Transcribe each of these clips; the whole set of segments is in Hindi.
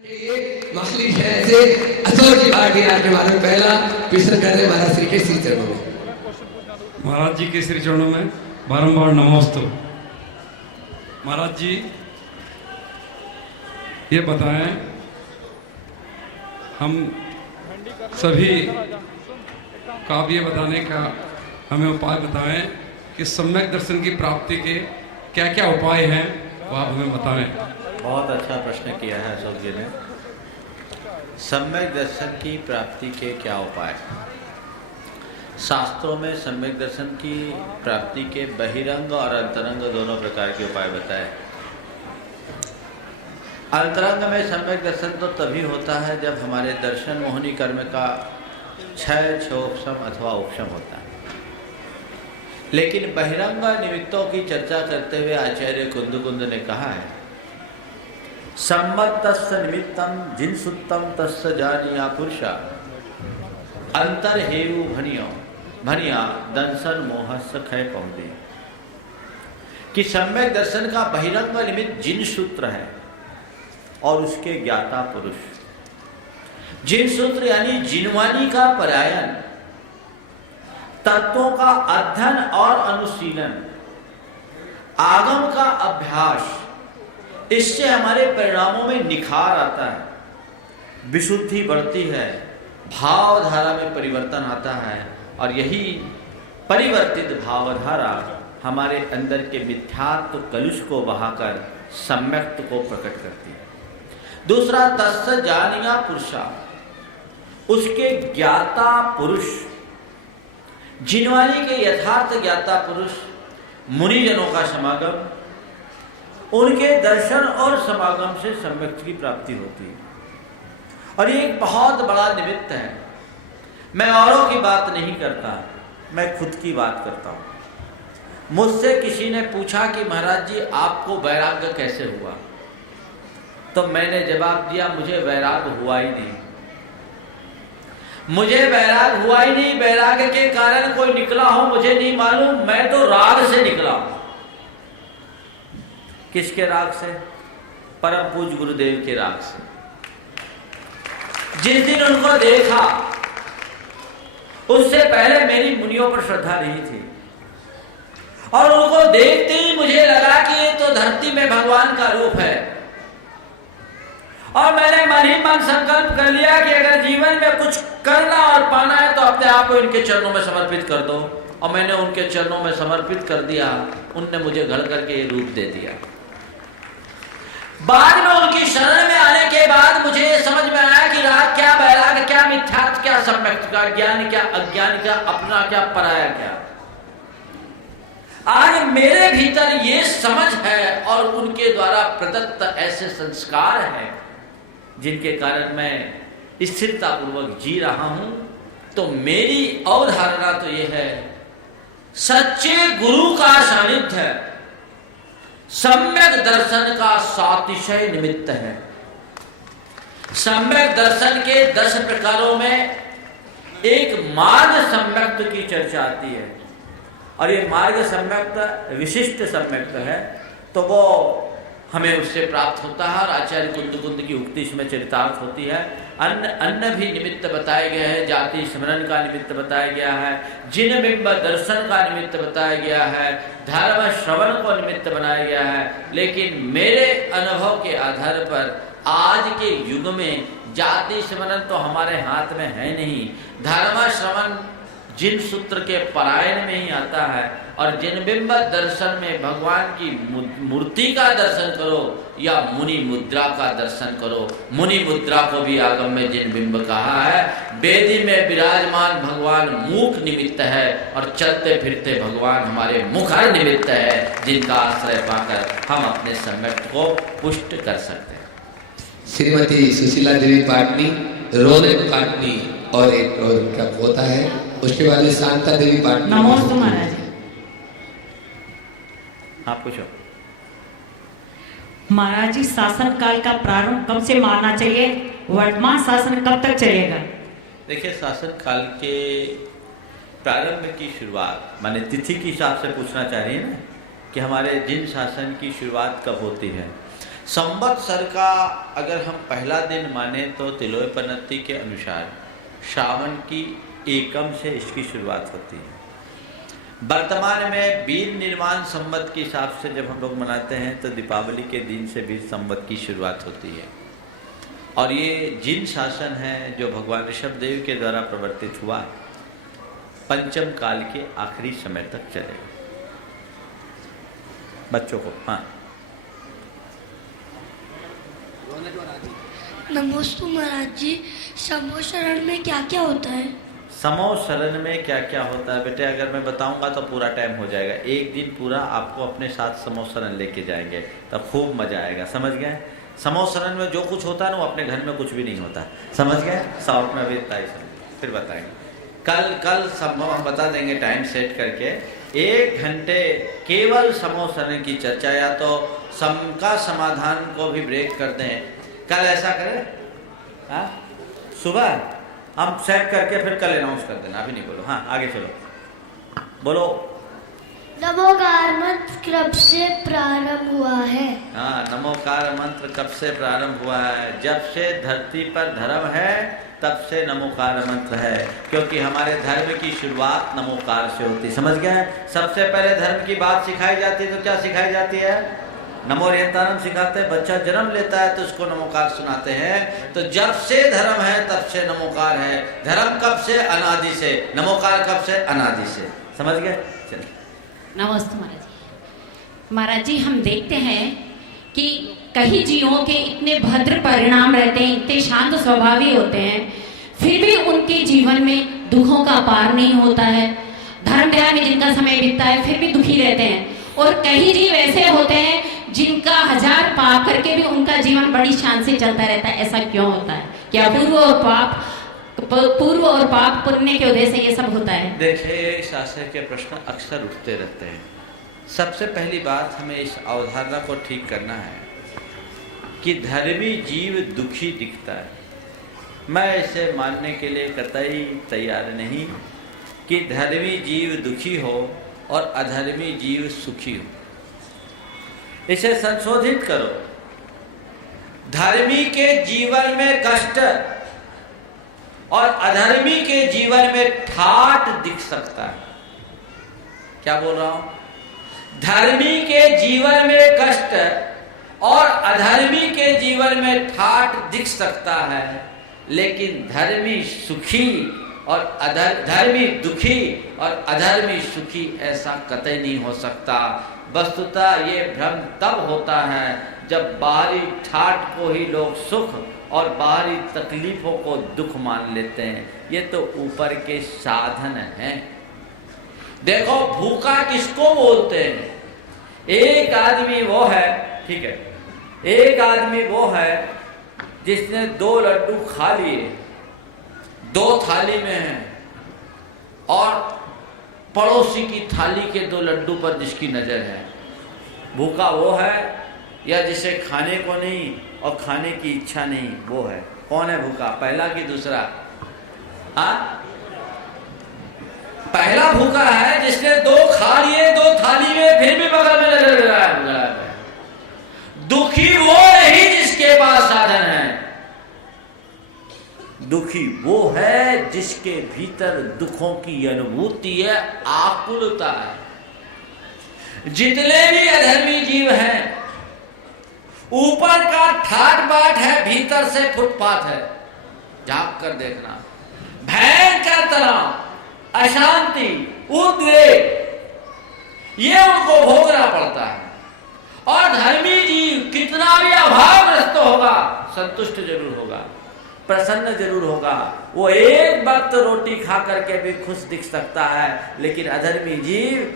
मछली से असोची पार्टी आज हमारे पहला विश्व करने वाला श्री के श्री चरणों में महाराज जी के श्री चरणों में बारंबार नमोस्तु। महाराज जी ये बताएं, हम सभी काव्य बताने का हमें उपाय बताएं कि सम्यक दर्शन की प्राप्ति के क्या क्या उपाय हैं, वो आप हमें बताएं। बहुत अच्छा प्रश्न किया है अशोक जी ने। सम्यक दर्शन की प्राप्ति के क्या उपाय? शास्त्रों में सम्यक दर्शन की प्राप्ति के बहिरंग और अंतरंग दोनों प्रकार के उपाय बताए। अंतरंग में सम्यक दर्शन तो तभी होता है जब हमारे दर्शन मोहनी कर्म का क्षय क्षोपशम अथवा उपशम होता है। लेकिन बहिरंग निमित्तों की चर्चा करते हुए आचार्य कुंद ने कहा है, सम्मत तस्य निमित्तम जिनसुत्तम तस्य जानिया पुरुषा अंतर हेरु भनिया दंसन मोहस्य खय पौधे। कि सम्यक दर्शन का बहिरंग निमित्त जिन सूत्र है और उसके ज्ञाता पुरुष। जिन सूत्र यानी जिनवानी का परायण, तत्वों का अध्ययन और अनुशीलन, आगम का अभ्यास, इससे हमारे परिणामों में निखार आता है, विशुद्धि बढ़ती है, भावधारा में परिवर्तन आता है और यही परिवर्तित भावधारा हमारे अंदर के मिथ्यात्व कलुष को बहाकर सम्यक्त को प्रकट करती है। दूसरा, तस्य जानिया पुरुषा, उसके ज्ञाता पुरुष, जिनवानी के यथार्थ ज्ञाता पुरुष मुनिजनों का समागम, उनके दर्शन और समागम से सम्यक्त की प्राप्ति होती है। और ये एक बहुत बड़ा निमित्त है। मैं औरों की बात नहीं करता, मैं खुद की बात करता हूँ। मुझसे किसी ने पूछा कि महाराज जी आपको वैराग्य कैसे हुआ? तो मैंने जवाब दिया, मुझे वैराग्य हुआ ही नहीं। मुझे वैराग्य हुआ ही नहीं। वैराग्य के कारण कोई निकला हो मुझे नहीं मालूम, मैं तो राग से निकला हूं। किसके राग से? परम पूज्य गुरुदेव के राग से। जिस दिन उनको देखा उससे पहले मेरी मुनियों पर श्रद्धा नहीं थी और उनको देखते ही मुझे लगा कि ये तो धरती में भगवान का रूप है। और मैंने मन ही मन संकल्प कर लिया कि अगर जीवन में कुछ करना और पाना है तो अपने आप को इनके चरणों में समर्पित कर दो। और मैंने उनके चरणों में समर्पित कर दिया। उनने मुझे घड़ करके ये रूप दे दिया। बाद में उनकी शरण में आने के बाद मुझे समझ में आया कि राग क्या, वैराग क्या, मिथ्यात्व क्या, सम्यक्त क्या, ज्ञान क्या, अज्ञान क्या, अपना क्या, पराया क्या। आज मेरे भीतर ये समझ है और उनके द्वारा प्रदत्त ऐसे संस्कार हैं जिनके कारण मैं स्थिरता पूर्वक जी रहा हूं। तो मेरी अवधारणा तो यह है, सच्चे गुरु का सानिध्य सम्यक दर्शन का सातिशय निमित्त है। सम्यक दर्शन के 10 प्रकारों में एक मार्ग सम्यक्त की चर्चा आती है और ये मार्ग सम्यक्त विशिष्ट सम्यक्त है, तो वो हमें उससे प्राप्त होता है। और आचार्य कुंद की उक्ति इसमें चरितार्थ होती है। अन्य भी निमित्त बताए गए हैं। जाति स्मरण का निमित्त बताया गया है, जिन बिंब दर्शन का निमित्त बताया गया है, धर्म श्रवण को निमित्त बनाया गया है। लेकिन मेरे अनुभव के आधार पर आज के युग में जाति स्मरण तो हमारे हाथ में है नहीं। धर्म श्रवण जिन सूत्र के परायण में ही आता है और जिन बिंब दर्शन में भगवान की मूर्ति का दर्शन करो या मुनि मुद्रा का दर्शन करो। मुनि मुद्रा को भी आगम में जिन बिंब कहा है। वेदी में विराजमान भगवान मूक निमित्त है और चलते फिरते भगवान हमारे मुखर निमित्त है, जिनका आश्रय पाकर हम अपने सम्यक को पुष्ट कर सकते हैं। श्रीमती सुशीला देवी पाटनी, रोनक पाटनी और एक और उनका पोता है, उसके बाद शांता देवी पाटनी। नमोस्तु महाराज। आप पूछो। महाराज जी, शासन काल का प्रारंभ कब से मानना चाहिए? वर्तमान शासन कब तक चलेगा? देखिए, शासन काल के प्रारंभ की शुरुआत माने तिथि के हिसाब से पूछना चाह रही है ना, कि हमारे जिन शासन की शुरुआत कब होती है। संवत्सर का अगर हम पहला दिन माने तो तिलोपनति के अनुसार श्रावण की एकम से इसकी शुरुआत होती है। वर्तमान में वीर निर्माण संवत के हिसाब से जब हम लोग मनाते हैं तो दीपावली के दिन से वीर संवत की शुरुआत होती है। और ये जिन शासन है जो भगवान ऋषभदेव के द्वारा प्रवर्तित हुआ, पंचम काल के आखिरी समय तक चलेगा। बच्चों को हाँ नमोस्तु महाराज जी, समोशरण में क्या क्या होता है? समोशरण में क्या क्या होता है बेटे, अगर मैं बताऊंगा तो पूरा टाइम हो जाएगा। एक दिन पूरा आपको अपने साथ समोशरण लेके जाएंगे तब खूब मजा आएगा। समझ गए? समोशरण में जो कुछ होता है ना वो अपने घर में कुछ भी नहीं होता। समझ गए? साउथ में अभी इतना ही समझ, फिर बताएंगे। कल सब हम बता देंगे टाइम सेट करके। 1 घंटे केवल समोशरण की चर्चा, या तो सम का समाधान को भी ब्रेक कर दें। कल ऐसा करें, हाँ सुबह हम सेट करके फिर कल अनाउंस कर देना। अभी नहीं बोलो, हाँ आगे चलो बोलो। नमोकार मंत्र कब से प्रारंभ हुआ है? हाँ, नमोकार मंत्र कब से प्रारंभ हुआ है? जब से धरती पर धर्म है तब से नमोकार मंत्र है, क्योंकि हमारे धर्म की शुरुआत नमोकार से होती। समझ गए? सबसे पहले धर्म की बात सिखाई जाती है तो क्या सिखाई जाती है? नमोरियंतारम सिखाते हैं। बच्चा जन्म लेता है तो उसको नमोकार सुनाते हैं। तो जब से धर्म है तब से नमोकार है। धर्म कब से? अनादि से। नमोकार कब से? अनादि से। समझ गए? चल नमस्ते महाराज जी। महाराज जी, हम देखते हैं कि कई जीवों के इतने भद्र परिणाम रहते हैं, इतने शांत स्वभावी होते हैं, फिर भी उनके जीवन में दुखों का पार नहीं होता है। धर्म ध्यान में जिनका समय बीतता है फिर भी दुखी रहते हैं। और कई जीव ऐसे होते हैं जिनका 1000 पाप करके भी उनका जीवन बड़ी शान से चलता रहता है। ऐसा क्यों होता है? क्या पूर्व और पाप पुण्य के वजह से ये सब होता है? देखिए, शास्त्र के प्रश्न अक्सर उठते रहते हैं। सबसे पहली बात हमें इस अवधारणा को ठीक करना है कि धर्मी जीव दुखी दिखता है। मैं इसे मानने के लिए कतई तैयार नहीं कि धर्मी जीव दुखी हो और अधर्मी जीव सुखी हो। इसे संशोधित करो। धर्मी के जीवन में कष्ट और अधर्मी के जीवन में ठाट दिख सकता है। क्या बोल रहा हूं? धर्मी के जीवन में कष्ट और अधर्मी के जीवन में ठाट दिख सकता है, लेकिन धर्मी सुखी और धर्मी दुखी और अधर्मी सुखी ऐसा कतई नहीं हो सकता। वस्तुतः ये भ्रम तब होता है जब बाहरी ठाट को ही लोग सुख और बाहरी तकलीफों को दुख मान लेते हैं। ये तो ऊपर के साधन हैं। देखो, भूखा किसको बोलते हैं? एक आदमी वो है, ठीक है, एक आदमी वो है जिसने 2 लड्डू खा लिए, 2 थाली में है, और पड़ोसी की थाली के 2 लड्डू पर जिसकी नजर है। भूखा वो है या जिसे खाने को नहीं और खाने की इच्छा नहीं, वो है। कौन है भूखा? पहला कि दूसरा? पहला भूखा है जिसने 2 खा लिए, 2 थाली में, फिर भी बगल में नजर रहा है। दुखी वो नहीं जिसके पास साधन है। दुखी वो है जिसके भीतर दुखों की अनुभूति है, आकुलता है। जितने भी अधर्मी जीव हैं, ऊपर का ठाट बाट है, भीतर से फुटपाथ है। झांक कर देखना, भयंकर तनाव, अशांति, उद्वेग, ये उनको भोगना पड़ता है। और धर्मी जीव कितना भी अभावग्रस्त होगा, संतुष्ट जरूर होगा, प्रसन्न जरूर होगा। वो एक वक्त रोटी खा करके भी खुश दिख सकता है, लेकिन अधर्मी जीव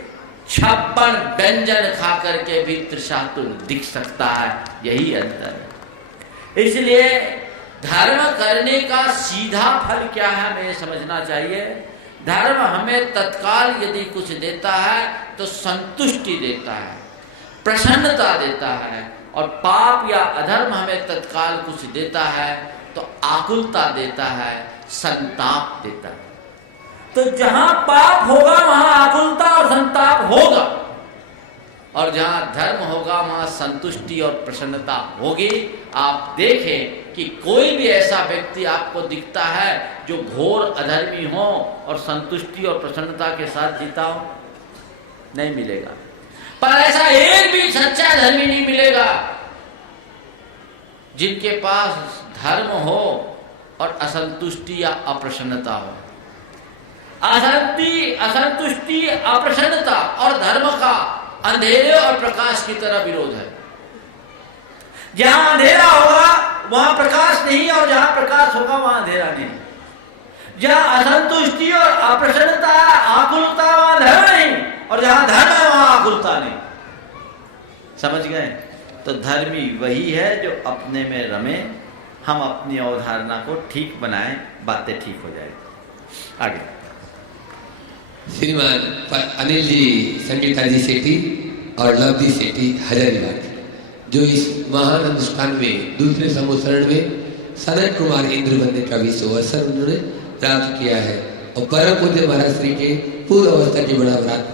56 व्यंजन खा करके भी त्रिशातुर दिख सकता है। यही अंतर है। इसलिए धर्म करने का सीधा फल क्या है, हमें समझना चाहिए। धर्म हमें तत्काल यदि कुछ देता है तो संतुष्टि देता है, प्रसन्नता देता है, और पाप या अधर्म हमें तत्काल कुछ देता है तो आकुलता देता है, संताप देता है। तो जहां पाप होगा वहां आकुलता और संताप होगा। और जहाँ धर्म होगा वहाँ संतुष्टि और प्रसन्नता होगी। आप देखें कि कोई भी ऐसा व्यक्ति आपको दिखता है जो घोर अधर्मी हो और संतुष्टि और प्रसन्नता के साथ जीता हो, नहीं मिलेगा। पर ऐसा एक भी सच्चा धर्मी नहीं मिलेगा जिनके पास धर्म हो और असंतुष्टि या अप्रसन्नता हो। असंतुष्टि, अप्रसन्नता और धर्म का अंधेरे और प्रकाश की तरह विरोध है। जहां अंधेरा होगा वहां प्रकाश नहीं, और जहां प्रकाश होगा वहां अंधेरा नहीं। जहां असंतुष्टि और अप्रसन्नता, आकुलता, वहां धर्म नहीं, और जहां धर्म है वहां आकुलता नहीं। समझ गए? तो धर्मी वही है जो अपने में रमे। हम अपनी अवधारणा को ठीक बनाएं, बातें ठीक हो जाए। आगे श्रीमान अनिल जी, संगीता जी सेठी और लवदी सेठी हजारीबाग, जो इस महान अनुष्ठान में दूसरे समूहरण में सनत कुमार इंद्र बनने का भी अवसर उन्होंने प्राप्त किया है। और परम पूज्य महाराज श्री के पूर्व अवस्था के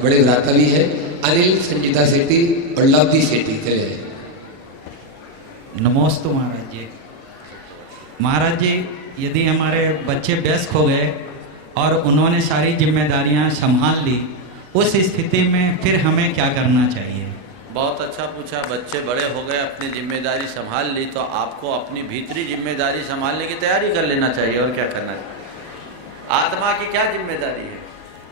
बड़े भ्राता भी है अनिल, संगीता सेठी और लवदी सेठी। चले हैं। नमोस्तु महाराज जी। महाराज जी, यदि हमारे बच्चे वयस्क हो गए और उन्होंने सारी जिम्मेदारियां संभाल ली, उस स्थिति में फिर हमें क्या करना चाहिए? बहुत अच्छा पूछा। बच्चे बड़े हो गए, अपनी जिम्मेदारी संभाल ली, तो आपको अपनी भीतरी जिम्मेदारी संभालने की तैयारी कर लेना चाहिए। और क्या करना चाहिए? आत्मा की क्या जिम्मेदारी है?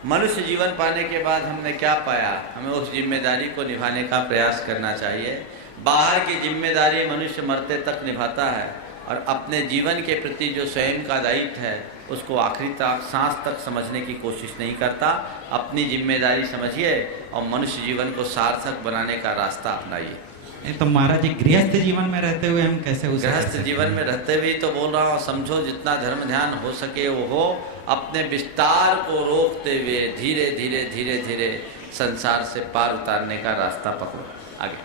मनुष्य जीवन पाने के बाद हमने क्या पाया, हमें उस जिम्मेदारी को निभाने का प्रयास करना चाहिए। बाहर की जिम्मेदारी मनुष्य मरते तक निभाता है, और अपने जीवन के प्रति जो स्वयं का दायित्व है उसको आखिरी तक, सांस तक समझने की कोशिश नहीं करता। अपनी जिम्मेदारी समझिए और मनुष्य जीवन को सार्थक बनाने का रास्ता अपनाइए। तो महाराज जी, गृहस्थ जीवन में रहते हुए हम कैसे उसे गृहस्थ जीवन में रहते हुए तो बोल रहा हूँ, समझो जितना धर्म ध्यान हो सके वो हो। अपने विस्तार को रोकते हुए धीरे धीरे धीरे धीरे संसार से पार उतारने का रास्ता पकड़ो। आगे।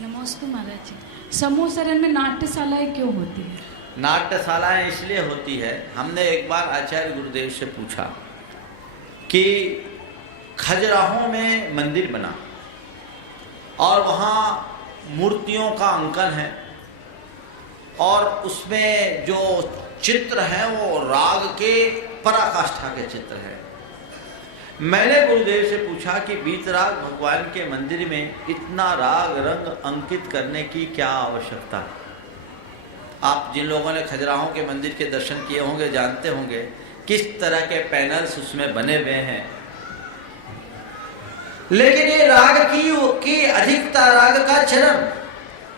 नमस्ते महाराज जी। समूह शरण में नाट्यशालाएं क्यों होती है? नाट्यशालाएं इसलिए होती है, हमने एक बार आचार्य गुरुदेव से पूछा कि खजुराहों में मंदिर बना और वहाँ मूर्तियों का अंकन है, और उसमें जो चित्र हैं वो राग के पराकाष्ठा के चित्र हैं। मैंने गुरुदेव से पूछा कि वीतराग भगवान के मंदिर में इतना राग रंग अंकित करने की क्या आवश्यकता है? आप जिन लोगों ने खजुराहों के मंदिर के दर्शन किए होंगे जानते होंगे किस तरह के पैनल्स उसमें बने हुए हैं। लेकिन ये राग की अधिकता, राग का चरम,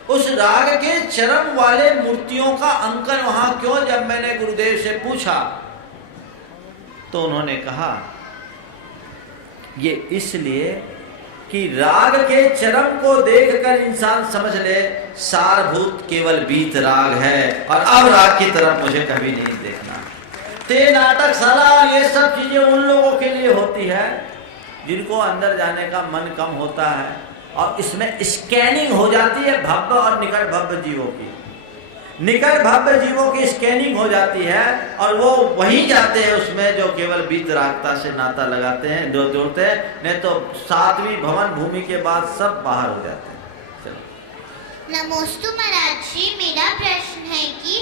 उस राग के चरम वाले मूर्तियों का अंकन वहां क्यों? जब मैंने गुरुदेव से पूछा तो उन्होंने कहा ये इसलिए कि राग के चरम को देखकर इंसान समझ ले सारभूत केवल बीत राग है, और अब राग की तरफ मुझे कभी नहीं देखना। ते नाटकशाला ये सब चीजें उन लोगों के लिए होती है जिनको अंदर जाने का मन कम होता है, और इसमें स्कैनिंग हो जाती है भव्य और निकट भव्य जीवों की। निकट भव्य जीवों की स्कैनिंग हो जाती है, और वो वहीं जाते हैं उसमें जो केवल बीतरागता से नाता लगाते हैं, जो जोड़ते हैं, नहीं तो 7वीं भवन भूमि के बाद सब बाहर हो जाते हैं। चलो। नमोस्तु महाराज जी, मेरा प्रश्न है कि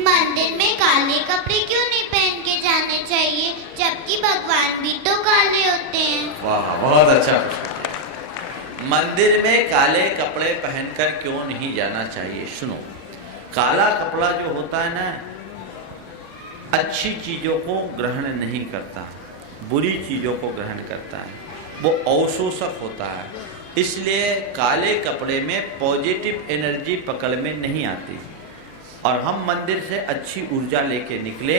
मंदिर में काले कपड़े क्यों नहीं पहन के जाने चाहिए, जबकि भगवान भी तो काले होते हैं? वाह, बहुत अच्छा प्रश्न। मंदिर में काले कपड़े पहनकर क्यों नहीं जाना चाहिए? सुनो, काला कपड़ा जो होता है ना, अच्छी चीजों को ग्रहण नहीं करता, बुरी चीजों को ग्रहण करता है, वो अवशोषक होता है। इसलिए काले कपड़े में पॉजिटिव एनर्जी पकड़ में नहीं आती, और हम मंदिर से अच्छी ऊर्जा लेके निकले,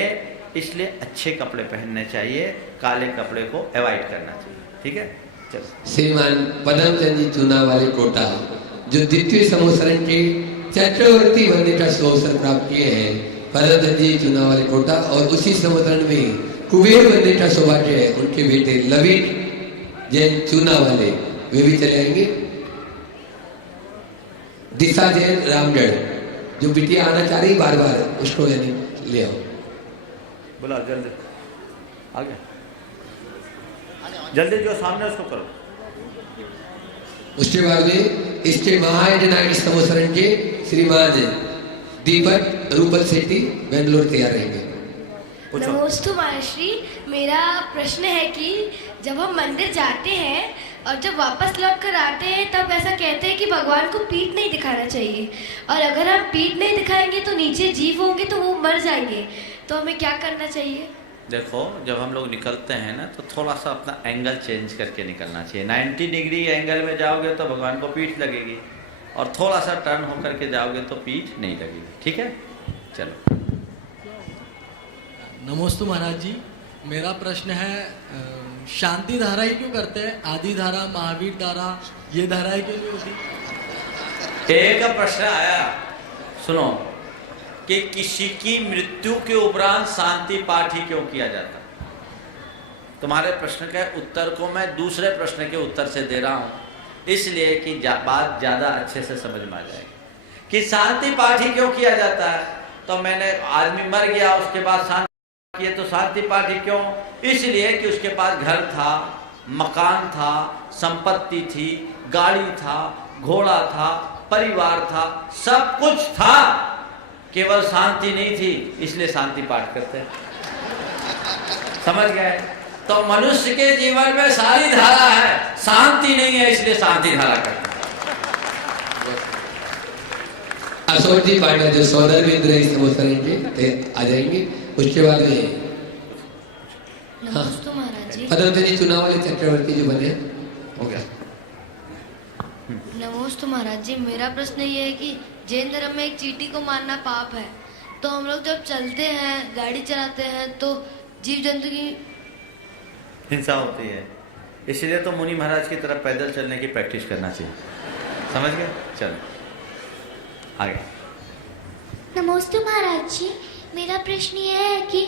इसलिए अच्छे कपड़े पहनने चाहिए, काले कपड़े को अवॉइड करना चाहिए। ठीक है, चलो। श्रीमान पदमचंद जी चुना वाले कोटा, जो द्वितीय समूहरण के चक्रवर्ती बनने का अवसर प्राप्त किए हैं, पदमचंद जी चुना वाले कोटा, और उसी समूहरण में कुबेर बनने का सौभाग्य है उनके बेटे लविट जैन चूना वाले, वे भी चले आएंगे। दिशा जैन रामगढ़, जो बिटिया आना चाह रही बार बार, उसको यानी ले आओ। बोला जल्दी आगे, जल्दी जो सामने उसको करो। उसके बाद में इसके महायज्ञ समोसरण के श्रीमान दीपक रूपल सेठी बेंगलोर तैयार रहेंगे। नमोस्तु महर्षि, मेरा प्रश्न है कि जब हम मंदिर जाते हैं और जब वापस लौट कर आते हैं तब ऐसा कहते हैं कि भगवान को पीठ नहीं दिखाना चाहिए, और अगर हम पीठ नहीं दिखाएंगे तो नीचे जीव होंगे तो वो मर जाएंगे, तो हमें क्या करना चाहिए? देखो, जब हम लोग निकलते हैं ना तो थोड़ा सा अपना एंगल चेंज करके निकलना चाहिए। 90 डिग्री एंगल में जाओगे तो भगवान को पीठ लगेगी, और थोड़ा सा टर्न होकर के जाओगे तो पीठ नहीं लगेगी। ठीक है, चलो। नमोस्तु महाराज जी, मेरा प्रश्न है शांति धारा ही क्यों करते हैं? आदि धारा, महावीर धारा, ये धाराएं क्यों नहीं होती? एक प्रश्न आया, सुनो, कि किसी की मृत्यु के उपरांत शांति पाठ ही क्यों किया जाता? तुम्हारे प्रश्न के उत्तर को मैं दूसरे प्रश्न के उत्तर से दे रहा हूं, इसलिए कि बात ज्यादा अच्छे से समझ में आ जाएगी कि शांति पाठ ही क्यों किया जाता है। तो मैंने, आदमी मर गया उसके बाद शांति किए तो शांति पाठ ही क्यों? इसलिए कि उसके पास घर था, मकान था, संपत्ति थी, गाड़ी था, घोड़ा था, परिवार था, सब कुछ था, केवल शांति नहीं थी, इसलिए शांति पाठ करते हैं। समझ गए? तो मनुष्य के जीवन में सारी धारा है, शांति नहीं है, इसलिए शांति धारा करते हैं। अशोक जी पांडा जो सौदर मित्र समोसरण के आ जाएंगे, उसके बाद में नमस्ते महाराज जी। पद्मनी चुनाव वाले चक्रवर्ती जो बने हो गया। नमस्ते महाराज जी, मेरा प्रश्न ये है कि जैन धर्म में एक चींटी को मारना पाप है, तो हम लोग जब चलते हैं, गाड़ी चलाते हैं, तो जीव जंतु की हिंसा होती है, इसलिए तो मुनि महाराज की तरफ पैदल चलने की प्रैक्टिस करना चाहिए। समझ गए? चलो आगे। नमस्ते महाराज जी, मेरा प्रश्न ये है कि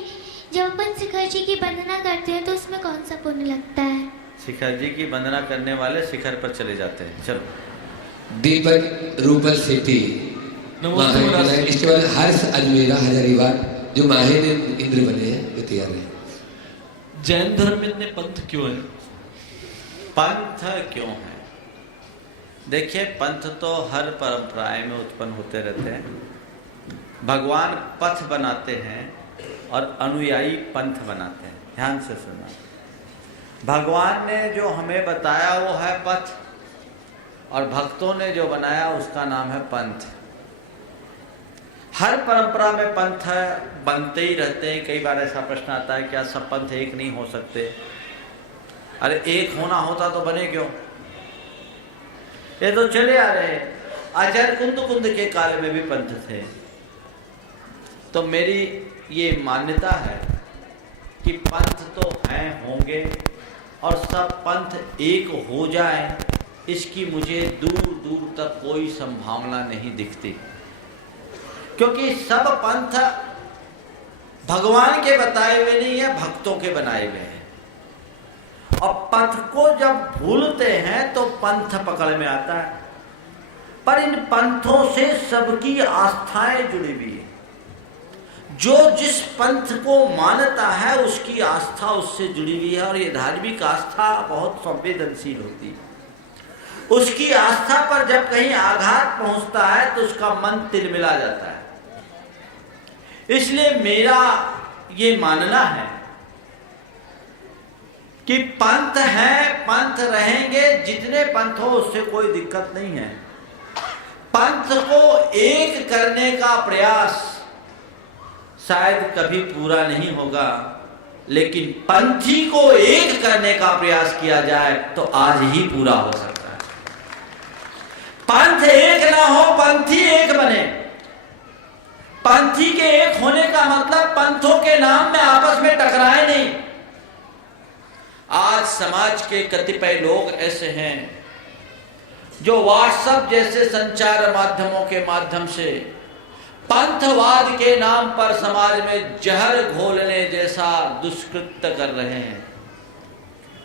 जब अपन शिखर जी की वंदना करते हैं तो उसमें कौन सा पुण्य लगता है? शिखर जी की वंदना करने वाले शिखर पर चले जाते हैं। चलो। दीपक रूपल सेठी, इसके बाद हर्ष अजमेरा हजारीबाग जो माहिर इंद्र बने हैं वो तैयार है। जैन धर्म में इतने पंथ क्यों है? पंथ क्यों है? देखिए, पंथ तो हर परंपराएं में उत्पन्न होते रहते हैं। भगवान पथ बनाते हैं और अनुयायी पंथ बनाते हैं। ध्यान से सुनना, भगवान ने जो हमें बताया वो है पथ, और भक्तों ने जो बनाया उसका नाम है पंथ। हर परंपरा में पंथ बनते ही रहते हैं। कई बार ऐसा प्रश्न आता है, क्या सब पंथ एक नहीं हो सकते? अरे एक होना होता तो बने क्यों? ये तो चले आ रहे हैं। आचार्य कुंद के काल में भी पंथ थे। तो मेरी ये मान्यता है कि पंथ तो हैं, होंगे, और सब पंथ एक हो जाए, इसकी मुझे दूर दूर तक कोई संभावना नहीं दिखती, क्योंकि सब पंथ भगवान के बताए हुए नहीं है, भक्तों के बनाए हुए हैं। और पंथ को जब भूलते हैं तो पंथ पकड़ में आता है। पर इन पंथों से सबकी आस्थाएं जुड़ी हुई है। जो जिस पंथ को मानता है उसकी आस्था उससे जुड़ी हुई है, और ये धार्मिक आस्था बहुत संवेदनशील होती है। उसकी आस्था पर जब कहीं आघात पहुंचता है तो उसका मन तिलमिला जाता है। इसलिए मेरा ये मानना है कि पंथ है, पंथ रहेंगे, जितने पंथ हो उससे कोई दिक्कत नहीं है। पंथ को एक करने का प्रयास शायद कभी पूरा नहीं होगा, लेकिन पंथी को एक करने का प्रयास किया जाए तो आज ही पूरा हो सकता है। पंथ एक ना हो, पंथी एक बने। पंथी के एक होने का मतलब पंथों के नाम में आपस में टकराए नहीं। आज समाज के कतिपय लोग ऐसे हैं जो व्हाट्सएप जैसे संचार माध्यमों के माध्यम से पंथवाद के नाम पर समाज में जहर घोलने जैसा दुष्कृत्य कर रहे हैं।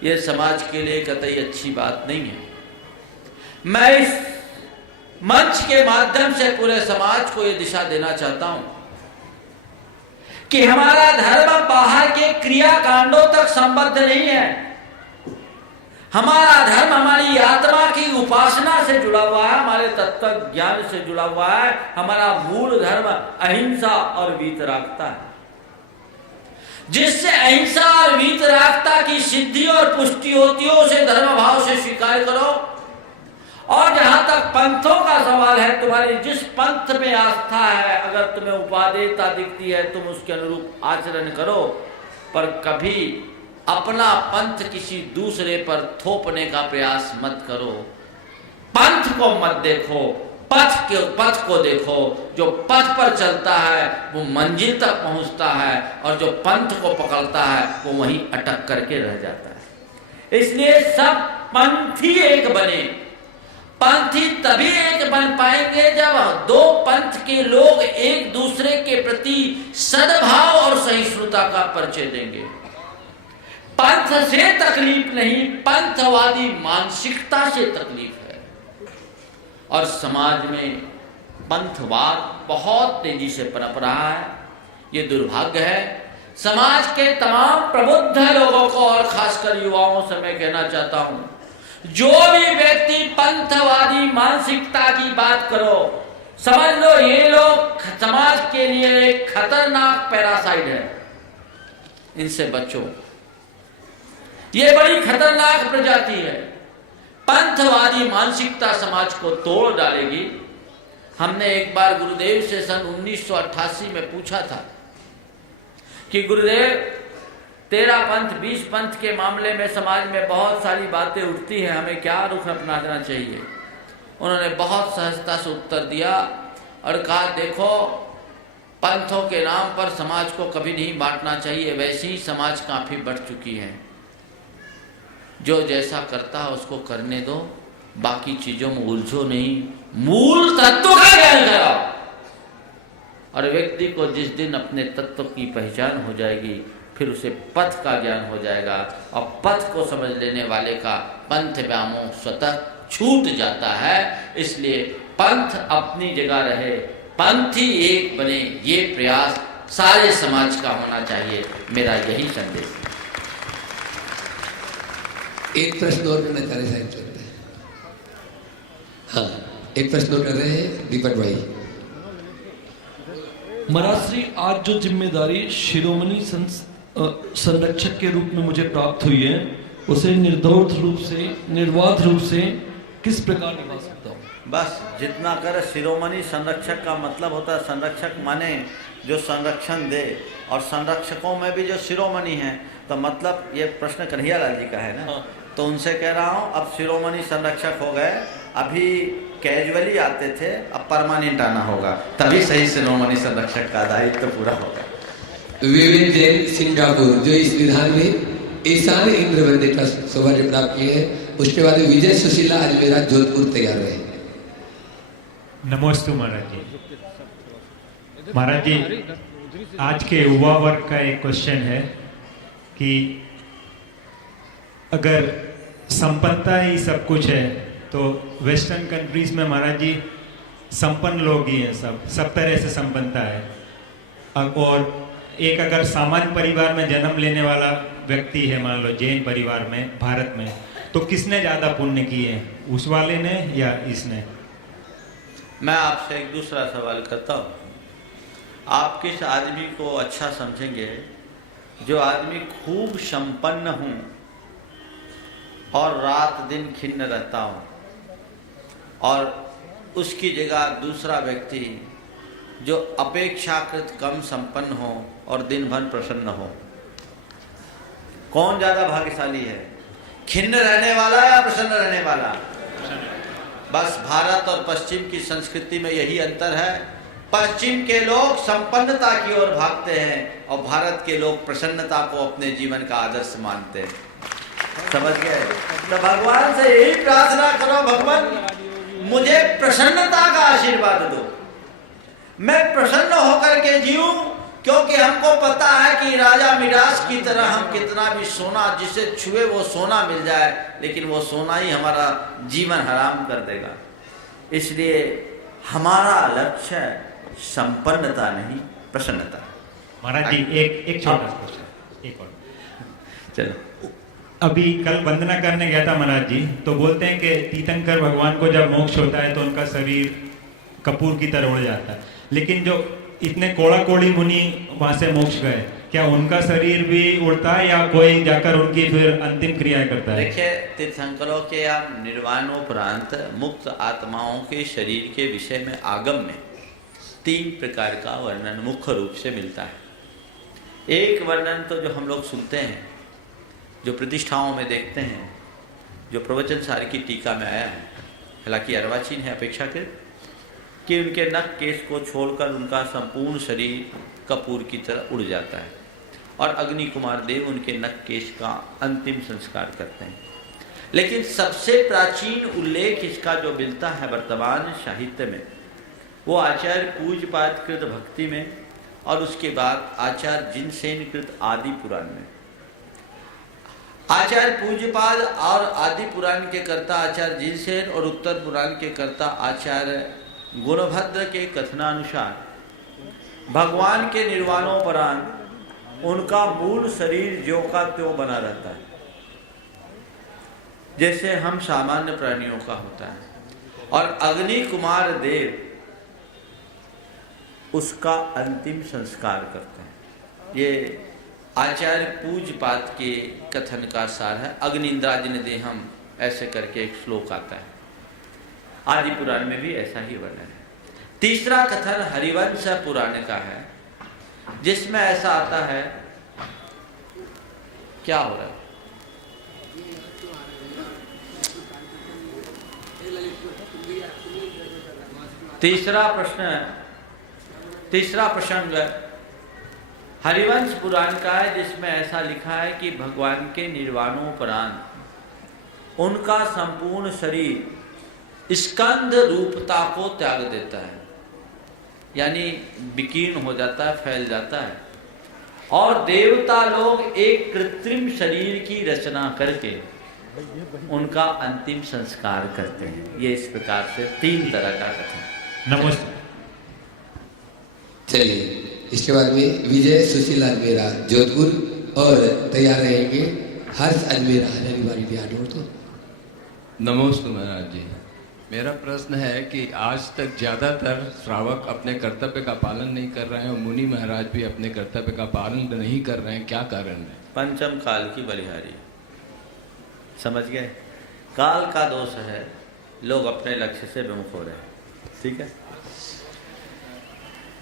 यह समाज के लिए कतई अच्छी बात नहीं है। मैं इस मंच के माध्यम से पूरे समाज को यह दिशा देना चाहता हूं कि हमारा धर्म बाहर के क्रियाकांडों तक संबद्ध नहीं है। हमारा धर्म हमारी आत्मा की उपासना से जुड़ा हुआ है, हमारे तत्व ज्ञान से जुड़ा हुआ है। हमारा मूल धर्म अहिंसा और वीतरागता है, जिससे अहिंसा और वीतरागता की सिद्धि और पुष्टि होती हो उसे धर्म भाव से स्वीकार करो। और जहां तक पंथों का सवाल है, तुम्हारी जिस पंथ में आस्था है, अगर तुम्हें उपादेयता दिखती है तुम उसके अनुरूप आचरण करो, पर कभी अपना पंथ किसी दूसरे पर थोपने का प्रयास मत करो। पंथ को मत देखो, पथ को देखो। जो पथ पर चलता है वो मंजिल तक पहुंचता है, और जो पंथ को पकड़ता है वो वहीं अटक करके रह जाता है। इसलिए सब पंथी एक बने। पंथी तभी एक बन पाएंगे जब दो पंथ के लोग एक दूसरे के प्रति सद्भाव और सहिष्णुता का परिचय देंगे। पंथ से तकलीफ नहीं, पंथवादी मानसिकता से तकलीफ है। और समाज में पंथवाद बहुत तेजी से पनप रहा है। ये दुर्भाग्य है। समाज के तमाम प्रबुद्ध लोगों को और खासकर युवाओं से मैं कहना चाहता हूं, जो भी व्यक्ति पंथवादी मानसिकता की बात करो, समझ लो ये लोग समाज के लिए एक खतरनाक पैरासाइट है। इनसे बचो। ये बड़ी खतरनाक प्रजाति है। पंथवादी मानसिकता समाज को तोड़ डालेगी। हमने एक बार गुरुदेव से सन 1988 में पूछा था कि गुरुदेव 13 पंथ 20 पंथ के मामले में समाज में बहुत सारी बातें उठती हैं, हमें क्या रुख अपनाना चाहिए। उन्होंने बहुत सहजता से उत्तर दिया और कहा, देखो पंथों के नाम पर समाज को कभी नहीं बांटना चाहिए, वैसे ही समाज काफी बढ़ चुकी है। जो जैसा करता है उसको करने दो, बाकी चीजों में उलझो नहीं, मूल तत्व का ज्ञान कराओ। और व्यक्ति को जिस दिन अपने तत्व की पहचान हो जाएगी, फिर उसे पथ का ज्ञान हो जाएगा, और पथ को समझ लेने वाले का पंथ व्यामोह स्वतः छूट जाता है। इसलिए पंथ अपनी जगह रहे, पंथी एक बने, ये प्रयास सारे समाज का होना चाहिए। मेरा यही संदेश है। एक प्रश्न और करना चाह रहे साहब, चलते हैं। हाँ, एक प्रश्न और कर रहे हैं दीपक भाई। महाराज श्री, आज जो जिम्मेदारी शिरोमणि संरक्षक के रूप में मुझे प्राप्त हुई है, उसे निर्बाध रूप से किस प्रकार निभा सकता हूँ? बस जितना कर। शिरोमणि संरक्षक का मतलब होता है, संरक्षक माने जो संरक्षण दे, और संरक्षकों में भी जो शिरोमणि हैं, तो मतलब ये प्रश्न कन्हैयालाल जी का है ना। हाँ। तो उनसे कह रहा हूँ, अब शिरोमणि संरक्षक हो गए, अभी कैजुअली आते थे, अब परमानेंट आना होगा, तभी सही शिरोमणि संरक्षक का दायित्व पूरा होगा। विवेक जैन सिंगापुर, जो इस विधान में ईशान इंद्र वंदे का सौभाग्य प्राप्त किए हैं। उसके बाद विजय सुशीला आज मेरा जोधपुर तैयार रहे। नमोस्तु महाराज जी। महाराज जी, आज के युवा वर्ग का एक क्वेश्चन है कि अगर संपन्नता ही सब कुछ है, तो वेस्टर्न कंट्रीज में महाराज जी संपन्न लोग ही हैं, सब तरह से संपन्नता है। और एक अगर सामान्य परिवार में जन्म लेने वाला व्यक्ति है, मान लो जैन परिवार में भारत में, तो किसने ज़्यादा पुण्य किए हैं, उस वाले ने या इसने? मैं आपसे एक दूसरा सवाल करता हूँ। आप किस आदमी को अच्छा समझेंगे? जो आदमी खूब संपन्न हूँ और रात दिन खिन्न रहता हूँ, और उसकी जगह दूसरा व्यक्ति जो अपेक्षाकृत कम संपन्न हो और दिन भर प्रसन्न हो, कौन ज़्यादा भाग्यशाली है? खिन्न रहने वाला या प्रसन्न रहने वाला? बस भारत और पश्चिम की संस्कृति में यही अंतर है। पश्चिम के लोग संपन्नता की ओर भागते हैं, और भारत के लोग प्रसन्नता को अपने जीवन का आदर्श मानते हैं। समझ गए? तो भगवान से यही प्रार्थना करो, भगवान मुझे प्रसन्नता का आशीर्वाद दो, मैं प्रसन्न होकर के जीऊं। क्योंकि हमको पता है कि राजा मिडास की तरह हम कितना भी सोना, जिसे छुए वो सोना मिल जाए, लेकिन वो सोना ही हमारा जीवन हराम कर देगा। इसलिए हमारा लक्ष्य संपन्नता नहीं, प्रसन्नता। महाराज जी, एक छोटा क्वेश्चन, एक और। चलो। अभी कल वंदना करने गया था महाराज जी, तो बोलते हैं कि तीर्थंकर भगवान को जब मोक्ष होता है तो उनका शरीर कपूर की तरह उड़ जाता है, लेकिन जो इतने कोड़ा कोड़ी मुनि वहां से मोक्ष गए, क्या उनका शरीर भी उड़ता है या कोई जाकर उनकी फिर अंतिम क्रियाएं करता है? देखिए, तीर्थंकरों के या निर्वाणोपरांत मुक्त आत्माओं के शरीर के विषय में आगम में 3 प्रकार का वर्णन मुख्य रूप से मिलता है। एक वर्णन तो जो हम लोग सुनते हैं, जो प्रतिष्ठाओं में देखते हैं, जो प्रवचन सार की टीका में आया है, हालांकि अर्वाचीन है अपेक्षाकृत, कि उनके नख केश को छोड़कर उनका संपूर्ण शरीर कपूर की तरह उड़ जाता है और अग्नि कुमार देव उनके नख केश का अंतिम संस्कार करते हैं। लेकिन सबसे प्राचीन उल्लेख इसका जो मिलता है वर्तमान साहित्य में, वो आचार्य पूज्यपाद कृत भक्ति में और उसके बाद आचार्य जिनसेन कृत आदि पुराण में। आचार्य पूज्यपाद और आदि पुराण के कर्ता आचार्य जिनसेन और उत्तर पुराण के कर्ता आचार्य गुणभद्र के कथनानुसार भगवान के निर्वाणोपरांत उनका मूल शरीर ज्यों का त्यों बना रहता है, जैसे हम सामान्य प्राणियों का होता है, और अग्नि कुमार देव उसका अंतिम संस्कार करते हैं। ये आचार्य पूज्यपाद के कथन का सार है। अग्निंद्राजिन देहम ऐसे करके एक श्लोक आता है, आदि पुराण में भी ऐसा ही वर्णन है। तीसरा कथन हरिवंश पुराण का है, जिसमें ऐसा आता है, क्या हो रहा है? तीसरा प्रसंग हरिवंश पुराण का है, जिसमें ऐसा लिखा है कि भगवान के निर्वाणोपरांत उनका संपूर्ण शरीर स्कंद रूपता को त्याग देता है, यानी विकीर्ण हो जाता है, फैल जाता है, और देवता लोग एक कृत्रिम शरीर की रचना करके उनका अंतिम संस्कार करते हैं। ये इस प्रकार से 3 तरह का कथन। नमस्ते। चलिए, इसके बाद में विजय सुशील अजमेरा जोधपुर और तैयार रहेंगे हर्ष अजमेरा हरिवारी बिहार। तो नमस्ते महाराज जी, मेरा प्रश्न है कि आज तक ज़्यादातर श्रावक अपने कर्तव्य का पालन नहीं कर रहे हैं और मुनि महाराज भी अपने कर्तव्य का पालन नहीं कर रहे हैं, क्या कारण है? पंचम काल की बलिहारी, समझ गए? काल का दोष है, लोग अपने लक्ष्य से विमुख हो रहे हैं। ठीक है,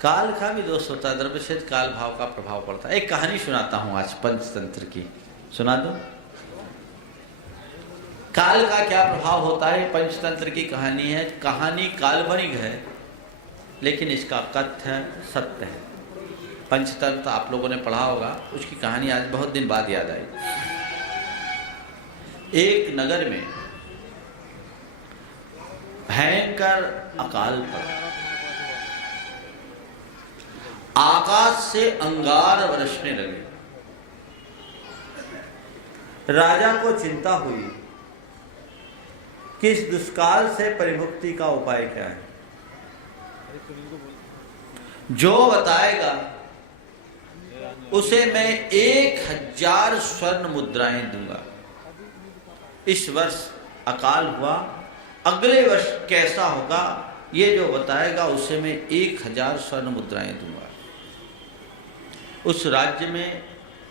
काल का भी दोष होता है, द्रव्यच्छेद काल भाव का प्रभाव पड़ता है। एक कहानी सुनाता हूँ आज पंचतंत्र की, सुना दो। काल का क्या प्रभाव होता है, पंचतंत्र की कहानी है। कहानी काल्पनिक है, लेकिन इसका तथ्य सत्य है। पंचतंत्र आप लोगों ने पढ़ा होगा, उसकी कहानी आज बहुत दिन बाद याद आई। एक नगर में भयंकर अकाल पड़ा, आकाश से अंगार बरसने लगे। राजा को चिंता हुई कि इस दुष्काल से परिमुक्ति का उपाय क्या है। जो बताएगा उसे मैं 1000 स्वर्ण मुद्राएं दूंगा। इस वर्ष अकाल हुआ, अगले वर्ष कैसा होगा ये जो बताएगा उसे मैं 1000 स्वर्ण मुद्राएं दूंगा। उस राज्य में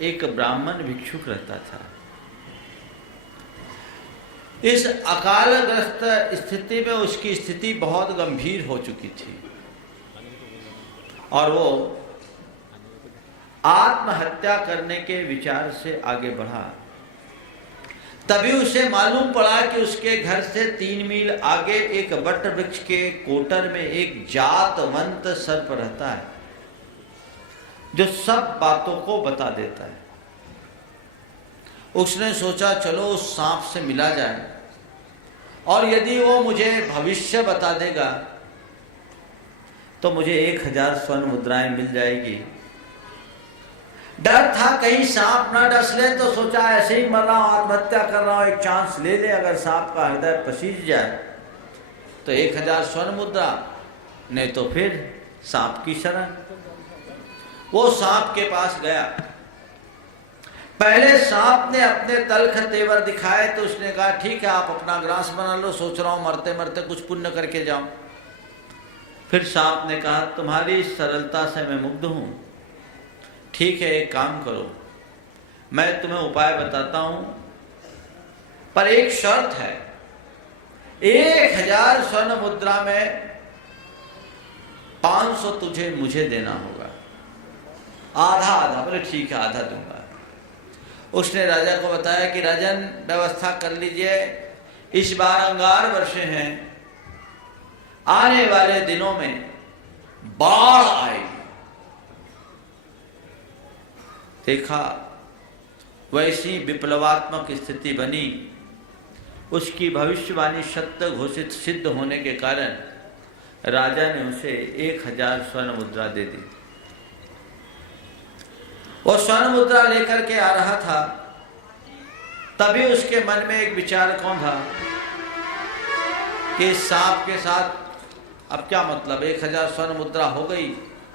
एक ब्राह्मण भिक्षुक रहता था। इस अकालग्रस्त स्थिति में उसकी स्थिति बहुत गंभीर हो चुकी थी और वो आत्महत्या करने के विचार से आगे बढ़ा। तभी उसे मालूम पड़ा कि उसके घर से 3 मील आगे एक वट वृक्ष के कोटर में एक जातवंत सर्प रहता है, जो सब बातों को बता देता है। उसने सोचा चलो उस सांप से मिला जाए, और यदि वो मुझे भविष्य बता देगा तो मुझे 1000 स्वर्ण मुद्राएं मिल जाएगी। डर था कहीं सांप ना डस ले, तो सोचा ऐसे ही मर रहा हूं, आत्महत्या कर रहा हूं, एक चांस ले ले, अगर सांप का हृदय पसीज जाए तो 1000 स्वर्ण मुद्रा, नहीं तो फिर सांप की शरण। वो सांप के पास गया, पहले सांप ने अपने तलख तेवर दिखाए तो उसने कहा ठीक है आप अपना ग्रास बना लो, सोच रहा हूं मरते मरते कुछ पुण्य करके जाऊं। फिर सांप ने कहा तुम्हारी सरलता से मैं मुग्ध हूं, ठीक है एक काम करो, मैं तुम्हें उपाय बताता हूं, पर एक शर्त है, 1000 स्वर्ण मुद्रा में 500 तुझे मुझे देना होगा, आधा आधा। बोले ठीक है आधा दूंगा। उसने राजा को बताया कि राजन व्यवस्था कर लीजिए, इस बार अंगार वर्षे हैं, आने वाले दिनों में बाढ़ आएगी। देखा वैसी विप्लवात्मक स्थिति बनी, उसकी भविष्यवाणी सत्य घोषित सिद्ध होने के कारण राजा ने उसे 1000 स्वर्ण मुद्रा दे दी। वो स्वर्ण मुद्रा लेकर के आ रहा था, तभी उसके मन में एक विचार कौन था कि सांप के साथ अब क्या मतलब, 1000 स्वर्ण मुद्रा हो गई,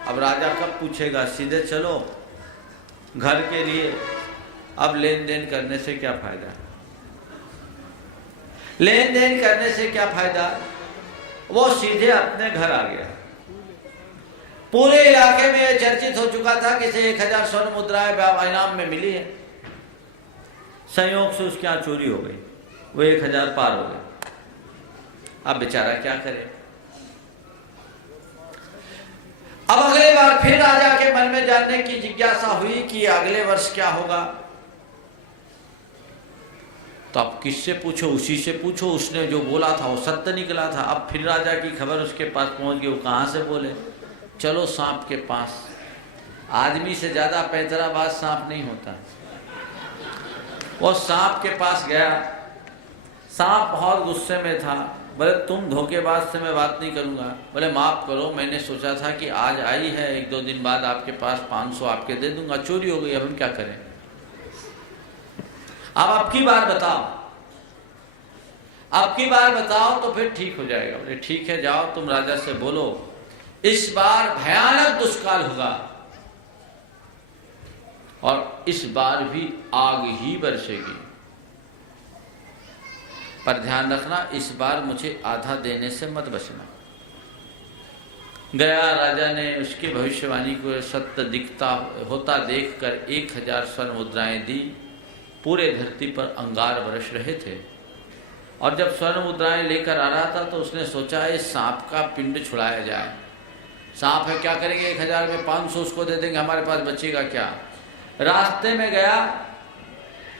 अब राजा कब पूछेगा, सीधे चलो घर के लिए, अब लेन देन करने से क्या फायदा, लेन देन करने से क्या फायदा। वो सीधे अपने घर आ गया। पूरे इलाके में यह चर्चित हो चुका था कि इसे 1000 स्वर्ण मुद्राएं इनाम में मिली है। संयोग से उसके यहाँ चोरी हो गई, वो 1000 पार हो गए। अब बेचारा क्या करे। अब अगले बार फिर राजा के मन में जानने की जिज्ञासा हुई कि अगले वर्ष क्या होगा। तो अब किससे पूछो, उसी से पूछो, उसने जो बोला था वो सत्य निकला था। अब फिर राजा की खबर उसके पास पहुंच गई, वो कहां से बोले, चलो सांप के पास। आदमी से ज्यादा पैतराबाज सांप नहीं होता। वो सांप के पास गया, सांप बहुत गुस्से में था। बोले तुम धोखेबाज से मैं बात नहीं करूंगा। बोले माफ करो, मैंने सोचा था कि आज आई है, 1-2 दिन बाद आपके पास 500 आपके दे दूंगा, चोरी हो गई, अब हम क्या करें। अब आपकी बार बताओ, आपकी बार बताओ तो फिर ठीक हो जाएगा। बोले ठीक है जाओ तुम राजा से बोलो, इस बार भयानक दुष्काल होगा और इस बार भी आग ही बरसेगी, पर ध्यान रखना इस बार मुझे आधा देने से मत बचना। गया राजा ने उसकी भविष्यवाणी को सत्य दिखता होता देखकर 1000 स्वर्ण मुद्राएं दी। पूरे धरती पर अंगार बरस रहे थे और जब स्वर्ण मुद्राएं लेकर आ रहा था तो उसने सोचा इस सांप का पिंड छुड़ाया जाए। सांप है क्या करेंगे, 1000 में 500 उसको दे देंगे, हमारे पास बचेगा क्या। रास्ते में गया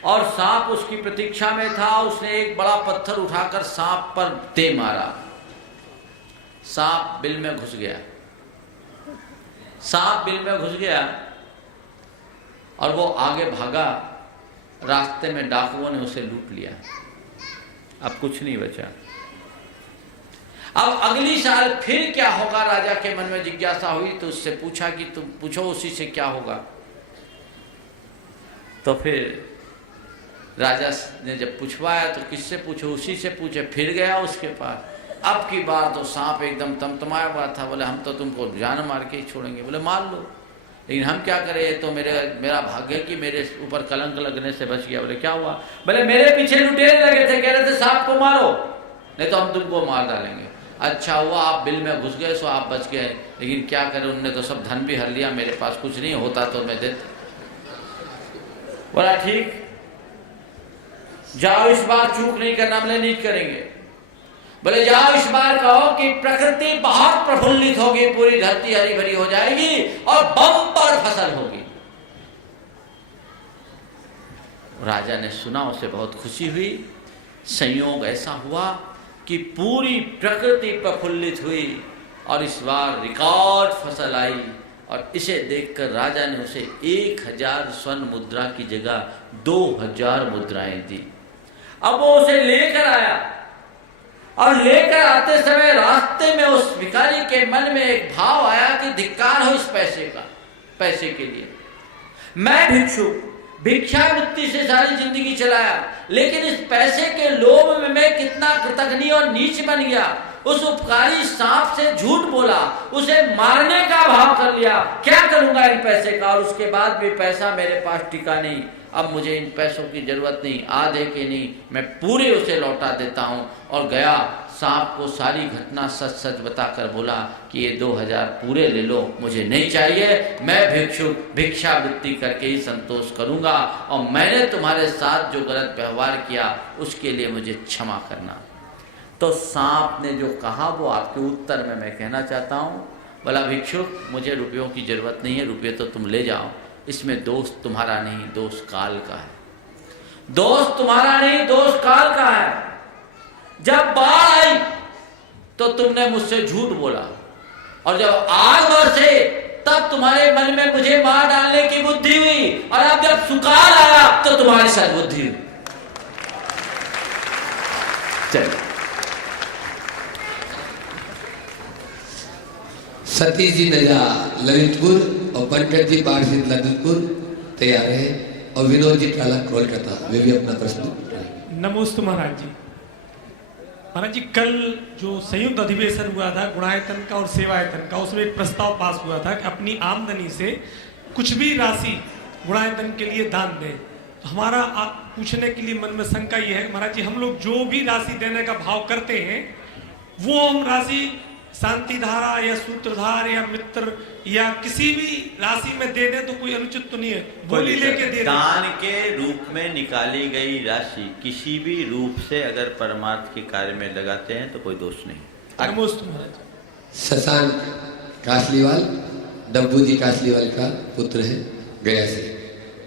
और सांप उसकी प्रतीक्षा में था। उसने एक बड़ा पत्थर उठाकर सांप पर दे मारा, सांप बिल में घुस गया। सांप बिल में घुस गया और वो आगे भागा। रास्ते में डाकुओं ने उसे लूट लिया, अब कुछ नहीं बचा। अब अगली साल फिर क्या होगा, राजा के मन में जिज्ञासा हुई तो उससे पूछा कि तुम पूछो उसी से क्या होगा। तो फिर राजा ने जब पूछवाया तो किससे पूछो, उसी से पूछे। फिर गया उसके पास। अब की बार तो सांप एकदम तमतमाया हुआ था। बोले हम तो तुमको जान मार के ही छोड़ेंगे। बोले मार लो, लेकिन हम क्या करें, तो मेरा भाग्य कि मेरे ऊपर कलंक लगने से बच गया। बोले क्या हुआ। बोले मेरे पीछे लुटेरे लगे थे, कह रहे थे सांप को मारो नहीं तो हम तुमको मार डालेंगे। अच्छा हुआ आप बिल में घुस गए सो आप बच गए, लेकिन क्या करें उनने तो सब धन भी हर लिया, मेरे पास कुछ नहीं होता तो मैं देता। बोला ठीक, जाओ इस बार चूक नहीं करना। बोले नहीं करेंगे। बोले जाओ इस बार कहो कि प्रकृति बहुत प्रफुल्लित होगी, पूरी धरती हरी भरी हो जाएगी और बम्पर फसल होगी। राजा ने सुना, उसे बहुत खुशी हुई। संयोग ऐसा हुआ कि पूरी प्रकृति प्रफुल्लित हुई और इस बार रिकॉर्ड फसल आई। और इसे देखकर राजा ने उसे 1000 स्वर्ण मुद्रा की जगह 2000 मुद्राएं दी। अब वो उसे लेकर आया और लेकर आते समय रास्ते में उस भिखारी के मन में एक भाव आया कि धिक्कार हो इस पैसे का, पैसे के लिए। मैं भिक्षुक भिक्षावृत्ति से सारी जिंदगी चलाया, लेकिन इस पैसे के लोभ में मैं कितना कृतघ्न और नीच बन गया। उस उपकारी सांप से झूठ बोला, उसे मारने का भाव कर लिया। क्या करूंगा इन पैसे का, और उसके बाद भी पैसा मेरे पास टिका नहीं। अब मुझे इन पैसों की ज़रूरत नहीं, आधे के नहीं, मैं पूरे उसे लौटा देता हूँ। और गया, सांप को सारी घटना सच सच बताकर बोला कि ये 2000 पूरे ले लो, मुझे नहीं चाहिए, मैं भिक्षावृत्ति करके ही संतोष करूँगा, और मैंने तुम्हारे साथ जो गलत व्यवहार किया उसके लिए मुझे क्षमा करना। तो सांप ने जो कहा वो आपके उत्तर में मैं कहना चाहता हूँ। बोला, भिक्षुक मुझे रुपयों की ज़रूरत नहीं है, रुपये तो तुम ले जाओ, इसमें दोष तुम्हारा नहीं, दोष काल का है। दोष तुम्हारा नहीं, दोष काल का है। जब बाढ़ आई तो तुमने मुझसे झूठ बोला, और जब आग बरसे तब तुम्हारे मन में मुझे मार डालने की बुद्धि हुई, और अब जब सुकाल आया तो तुम्हारी सद्बुद्धि हुई। चलिए, सतीश जी नजा ललितपुर और पंकज जी पारसिक ललितपुर तैयार है, और विनोद जी टाला कोलकाता, वे भी अपना प्रश्न। नमोस्तु महाराज जी। महाराज जी, कल जो संयुक्त अधिवेशन हुआ था गुणायतन का और सेवायतन का, उसमें एक प्रस्ताव पास हुआ था कि अपनी आमदनी से कुछ भी राशि गुणायतन के लिए दान दें। तो हमारा पूछने के लिए मन में शंका ये है महाराज जी, हम लोग जो भी राशि देने का भाव करते हैं वो हम राशि शांतिधारा या सूत्रधार या मित्र या किसी भी राशि में दे दें तो कोई अनुचित तो नहीं है, बोली लेके दे। दान के रूप में निकाली गई राशि किसी भी रूप से अगर परमार्थ के कार्य में लगाते हैं तो कोई दोष नहीं। नमोस्तु महाराज। शशांक कासलीवाल, डब्बू जी कासलीवाल का पुत्र है, गया से।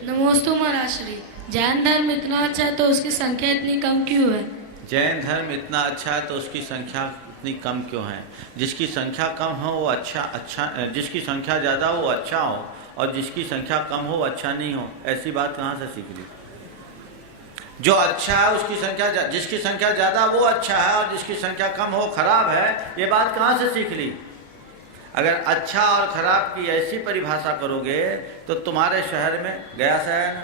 नमोस्तु महाराज श्री। जैन धर्म इतना अच्छा है तो उसकी संख्या इतनी कम क्यों है? जैन धर्म इतना अच्छा है तो उसकी संख्या इतनी कम क्यों है? जिसकी संख्या कम हो वो अच्छा, जिसकी संख्या ज़्यादा हो वो अच्छा हो, और जिसकी संख्या कम हो वो अच्छा नहीं हो। ऐसी बात कहाँ से सीख ली? जो अच्छा है उसकी संख्या, जिसकी संख्या ज़्यादा वो अच्छा है, और जिसकी संख्या कम हो खराब है, ये बात कहाँ से सीख ली? अगर अच्छा और खराब की ऐसी परिभाषा करोगे तो तुम्हारे शहर में, गया शहर में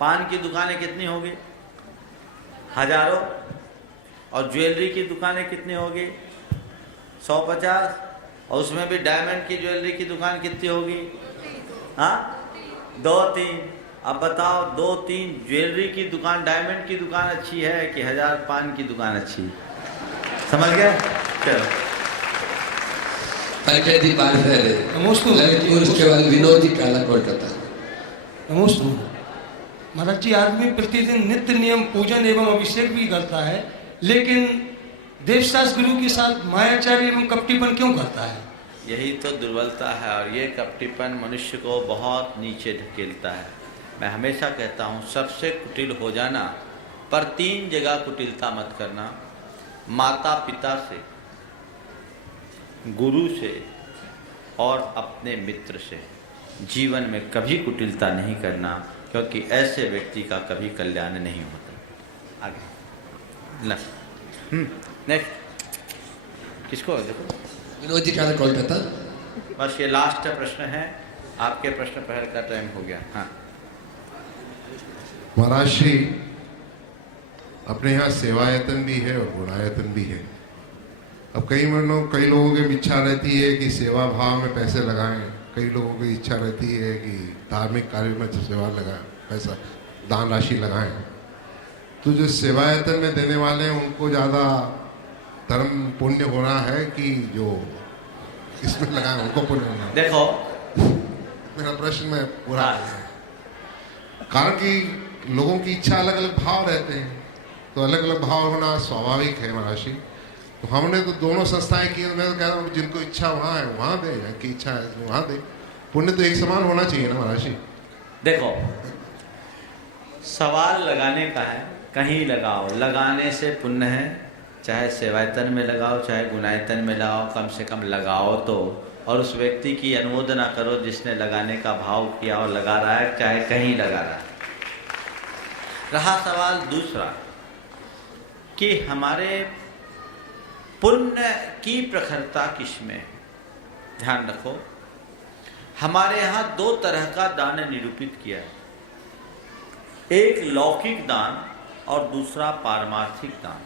पान की दुकानें कितनी होगी? हजारों। और ज्वेलरी की दुकानें कितनी होगी? 150। और उसमें भी डायमंड की ज्वेलरी की दुकान कितनी होगी? हाँ, 2-3। अब बताओ, 2-3 ज्वेलरी की दुकान, डायमंड की दुकान अच्छी है कि 1000 पान की दुकान अच्छी? समझ गए? चलो, पंकज जी ललितपुर, उसके बाद विनोद जी काला कोलकाता। नमोस्तु महाराज जी। आदमी प्रतिदिन नित्य नियम पूजन एवं अभिषेक भी करता है, लेकिन देवदास गुरु के साथ मायाचारी एवं कपटीपन क्यों करता है? यही तो दुर्बलता है, और ये कपटीपन मनुष्य को बहुत नीचे ढकेलता है। मैं हमेशा कहता हूँ, सबसे कुटिल हो जाना, पर 3 जगह कुटिलता मत करना। माता पिता से, गुरु से, और अपने मित्र से। जीवन में कभी कुटिलता नहीं करना, क्योंकि ऐसे व्यक्ति का कभी कल्याण नहीं होता। आगे नेक्स्ट किसको देखो, विनोद जी का कोलकाता। बस ये लास्ट प्रश्न है, आपके प्रश्न पहल का टाइम हो गया। हाँ महाराज श्री, अपने यहाँ सेवायतन भी है और गुणायतन भी है। अब कई लोगों की इच्छा रहती है कि सेवा भाव में पैसे लगाएं, कई लोगों की इच्छा रहती है कि धार्मिक कार्य में सेवा लगाएं, पैसा दान राशि लगाएं। तो जो सेवायतन में देने वाले हैं उनको ज़्यादा धर्म पुण्य हो रहा है कि जो इसमें लगाएं उनको पुण्य होना? देखो, मेरा प्रश्न में पूरा कारण कि लोगों की इच्छा अलग अलग भाव रहते हैं, तो अलग अलग भाव होना स्वाभाविक है महाराज। तो हमने तो दोनों संस्थाएं की, मैं तो कह रहा हूँ जिनको इच्छा वहाँ है वहाँ दे, जिनकी इच्छा है वहाँ दे। पुण्य तो एक समान होना चाहिए ना महाराज। देखो, सवाल लगाने का है, कहीं लगाओ, लगाने से पुण्य है। चाहे सेवायतन में लगाओ, चाहे गुणायतन में लगाओ, कम से कम लगाओ तो। और उस व्यक्ति की अनुमोदना करो जिसने लगाने का भाव किया और लगा रहा है, चाहे कहीं लगा रहा है। रहा सवाल दूसरा कि हमारे पुण्य की प्रखरता किसमें? ध्यान रखो, हमारे यहाँ 2 तरह का दान निरूपित किया है, एक लौकिक दान और दूसरा पारमार्थिक दान।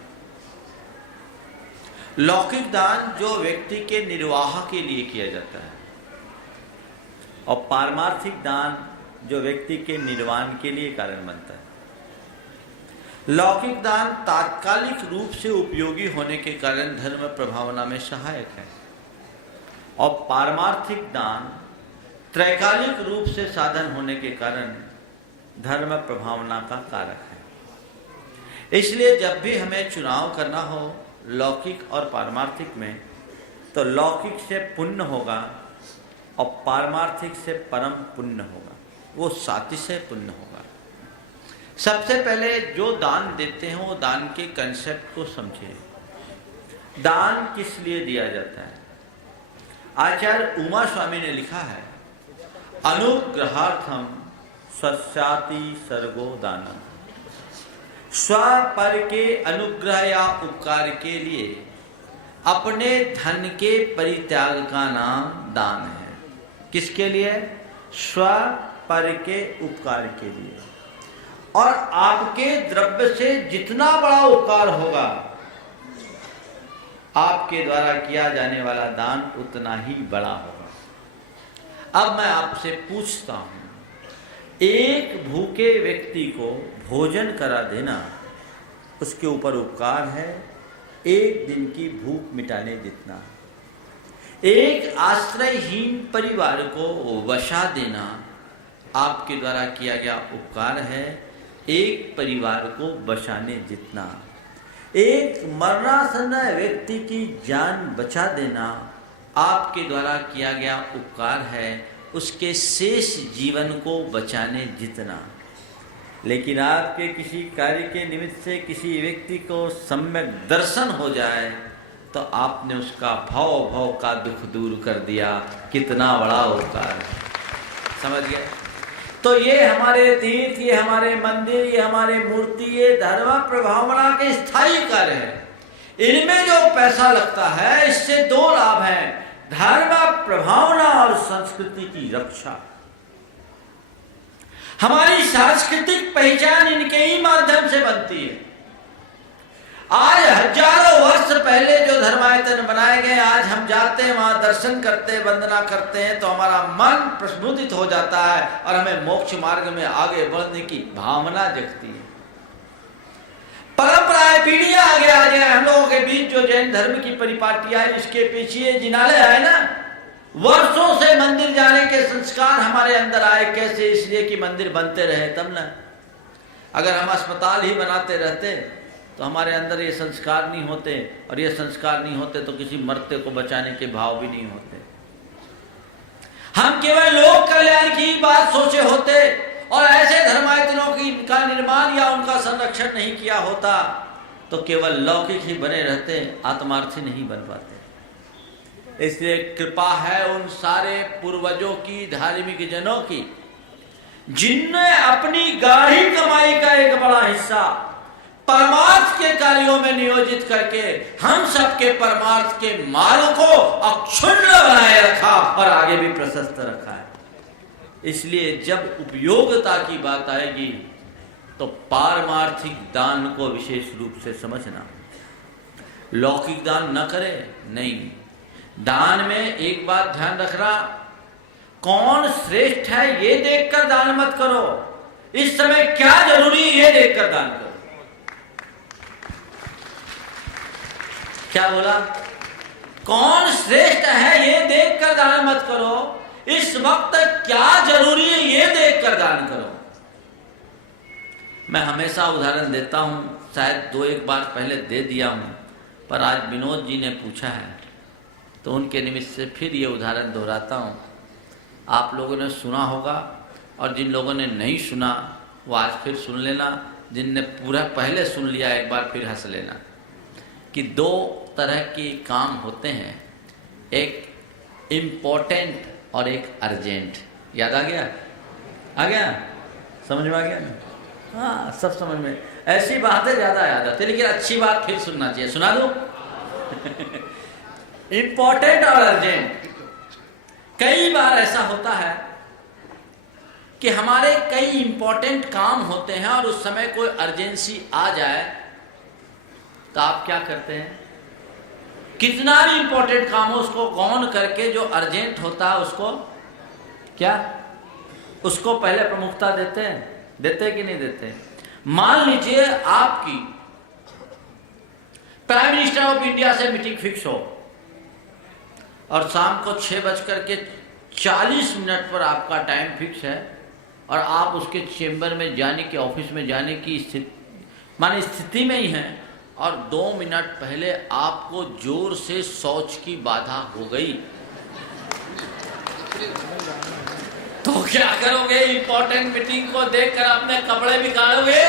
लौकिक दान जो व्यक्ति के निर्वाह के लिए किया जाता है, और पारमार्थिक दान जो व्यक्ति के निर्वाण के लिए कारण बनता है। लौकिक दान तात्कालिक रूप से उपयोगी होने के कारण धर्म प्रभावना में सहायक है और पारमार्थिक दान त्रैकालिक रूप से साधन होने के कारण धर्म प्रभावना का कारक है। इसलिए जब भी हमें चुनाव करना हो लौकिक और पारमार्थिक में, तो लौकिक से पुण्य होगा और पारमार्थिक से परम पुण्य होगा, वो सातिशय पुण्य होगा। सबसे पहले जो दान देते हैं वो दान के कंसेप्ट को समझे। दान किस लिए दिया जाता है? आचार्य उमा स्वामी ने लिखा है, अनुग्रहार्थम स्वस्याति सर्गो दानम। स्व पर के अनुग्रह या उपकार के लिए अपने धन के परित्याग का नाम दान है। किसके लिए? स्व पर के उपकार के लिए। और आपके द्रव्य से जितना बड़ा उपकार होगा, आपके द्वारा किया जाने वाला दान उतना ही बड़ा होगा। अब मैं आपसे पूछता हूं, एक भूखे व्यक्ति को भोजन करा देना उसके ऊपर उपकार है एक दिन की भूख मिटाने जितना। एक आश्रयहीन परिवार को वसा देना आपके द्वारा किया गया उपकार है एक परिवार को बचाने जितना। एक मरणासन्न व्यक्ति की जान बचा देना आपके द्वारा किया गया उपकार है उसके शेष जीवन को बचाने जितना। लेकिन आपके किसी कार्य के निमित्त से किसी व्यक्ति को सम्यक दर्शन हो जाए तो आपने उसका भाव का दुख दूर कर दिया। कितना बड़ा उपकार है, समझ गए? तो ये हमारे तीर्थ, ये हमारे मंदिर, ये हमारे मूर्ति, ये धर्म प्रभावना के स्थायी कार्य है। इनमें जो पैसा लगता है इससे दो लाभ हैं, धर्म प्रभावना और संस्कृति की रक्षा। हमारी सांस्कृतिक पहचान इनके ही माध्यम से बनती है। आज हजारों वर्ष पहले जो धर्मायतन बनाए गए, आज हम जाते हैं वहां दर्शन करते, वंदना करते हैं तो हमारा मन प्रस्फुटित हो जाता है और हमें मोक्ष मार्ग में आगे बढ़ने की भावना जगती है। परंपराएं पीढ़ियां आगे आ जाए हम लोगों के बीच, जो जैन धर्म की परिपाटियां है, इसके पीछे जिनालय है ना, वर्षों से मंदिर जाने के संस्कार हमारे अंदर आए। कैसे? इसलिए कि मंदिर बनते रहे तब ना। अगर हम अस्पताल ही बनाते रहते तो हमारे अंदर ये संस्कार नहीं होते, और ये संस्कार नहीं होते तो किसी मरते को बचाने के भाव भी नहीं होते। हम केवल लोक कल्याण की बात सोचे होते और ऐसे धर्मायतनों की का निर्माण या उनका संरक्षण नहीं किया होता तो केवल लौकिक ही बने रहते, आत्मार्थी नहीं बन पाते। इसलिए कृपा है उन सारे पूर्वजों की, धार्मिक जनों की, जिनने अपनी गाढ़ी कमाई का एक बड़ा हिस्सा परमार्थ के कार्यों में नियोजित करके हम सबके परमार्थ के मार्ग को अक्षुण्ण बनाए रखा और आगे भी प्रशस्त रखा है। इसलिए जब उपयोगिता की बात आएगी तो पारमार्थिक दान को विशेष रूप से समझना। लौकिक दान न करे, नहीं। दान में एक बात ध्यान रखना, कौन श्रेष्ठ है ये देखकर दान मत करो, इस समय क्या जरूरी है ये देखकर दान करो। क्या बोला? कौन श्रेष्ठ है ये देखकर दान मत करो, इस वक्त क्या जरूरी है ये देखकर दान करो। मैं हमेशा उदाहरण देता हूं, शायद 2-1 बार पहले दे दिया हूं, पर आज विनोद जी ने पूछा है तो उनके निमित्त से फिर ये उदाहरण दोहराता हूं। आप लोगों ने सुना होगा और जिन लोगों ने नहीं सुना वो आज फिर सुन लेना, जिनने पूरा पहले सुन लिया एक बार फिर हंस लेना। कि 2 तरह के काम होते हैं, एक इम्पोर्टेंट और एक अर्जेंट। याद आ गया? आ गया? समझ में आ गया? हाँ, सब समझ में। ऐसी बातें ज्यादा याद आती, लेकिन अच्छी बात फिर सुनना चाहिए। सुना दो। इम्पोर्टेंट और अर्जेंट। कई बार ऐसा होता है कि हमारे कई इंपॉर्टेंट काम होते हैं और उस समय कोई अर्जेंसी आ जाए तो आप क्या करते हैं? कितना भी इंपॉर्टेंट काम हो उसको गौन करके जो अर्जेंट होता है उसको क्या उसको पहले प्रमुखता देते हैं कि नहीं देते? मान लीजिए आपकी प्राइम मिनिस्टर ऑफ इंडिया से मीटिंग फिक्स हो और शाम को 6:40 पर आपका टाइम फिक्स है और आप उसके चेंबर में जाने की, ऑफिस में जाने की स्थिति में ही हैं और 2 मिनट पहले आपको जोर से शौच की बाधा हो गई, तो क्या करोगे? इंपॉर्टेंट मीटिंग को देखकर अपने कपड़े बिगाड़ोगे?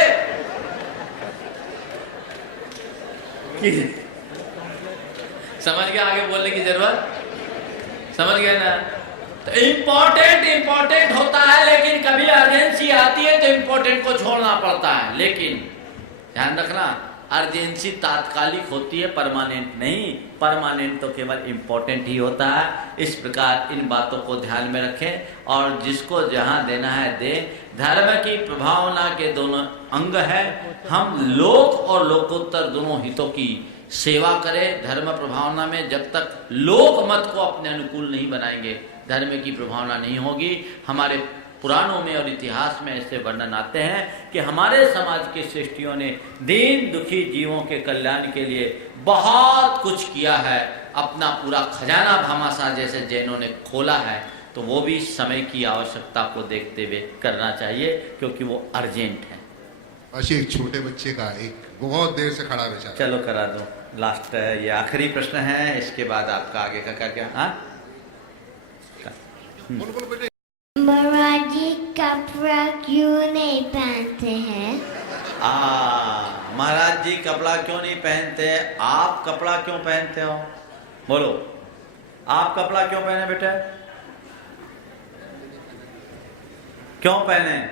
समझ गया आगे बोलने की जरूरत? समझ गया ना? तो इम्पोर्टेंट होता है, लेकिन कभी अर्जेंसी आती है तो इम्पोर्टेंट को छोड़ना पड़ता है। लेकिन ध्यान रखना, अर्जेंसी तात्कालिक होती है, परमानेंट नहीं। परमानेंट तो केवल इम्पोर्टेंट ही होता है। इस प्रकार इन बातों को ध्यान में रखें और जिसको जहां देना है दे। धर्म की प्रभावना के दोनों अंग है। हम लोक और लोकोत्तर दोनों हितों की सेवा करें। धर्म प्रभावना में जब तक लोक मत को अपने अनुकूल नहीं बनाएंगे, धर्म की प्रभावना नहीं होगी। हमारे पुराणों में और इतिहास में ऐसे वर्णन आते हैं कि हमारे समाज के श्रेष्ठियों ने दीन दुखी जीवों के कल्याण के लिए बहुत कुछ किया है। अपना पूरा खजाना भामाशाह जैसे जैनों ने खोला है, तो वो भी समय की आवश्यकता को देखते हुए करना चाहिए, क्योंकि वो अर्जेंट है। अच्छा, एक छोटे बच्चे का एक बहुत देर से खड़ा बेचारा। चलो करा दो, लास्ट ये आखिरी प्रश्न है, इसके बाद आपका आगे का क्या? हाँ, महाराज जी कपड़ा क्यों नहीं पहनते हैं? महाराज जी कपड़ा क्यों नहीं पहनते? आप कपड़ा क्यों पहनते हो? बोलो, आप कपड़ा क्यों पहने बेटे? क्यों पहने?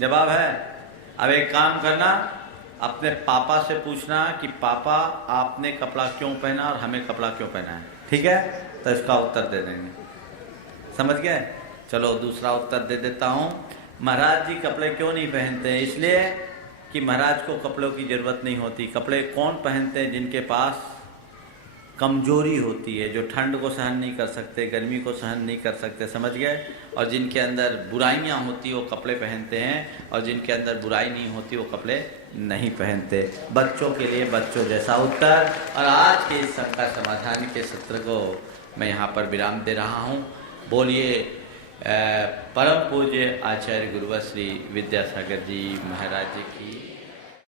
जवाब है। अब एक काम करना, अपने पापा से पूछना कि पापा आपने कपड़ा क्यों पहना और हमें कपड़ा क्यों पहना है। ठीक है, तो इसका उत्तर दे देंगे। समझ गए? चलो दूसरा उत्तर दे देता हूँ। महाराज जी कपड़े क्यों नहीं पहनते? इसलिए कि महाराज को कपड़ों की जरूरत नहीं होती। कपड़े कौन पहनते हैं? जिनके पास कमजोरी होती है, जो ठंड को सहन नहीं कर सकते, गर्मी को सहन नहीं कर सकते। समझ गए? और जिनके अंदर बुराइयां होती वो कपड़े पहनते हैं, और जिनके अंदर बुराई नहीं होती वो कपड़े नहीं पहनते। बच्चों के लिए बच्चों जैसा उत्तर। और आज के इस सबका समाधान के सत्र को मैं यहाँ पर विराम दे रहा हूँ। बोलिए परम पूज्य आचार्य गुरुवर श्री विद्यासागर जी महाराज जी की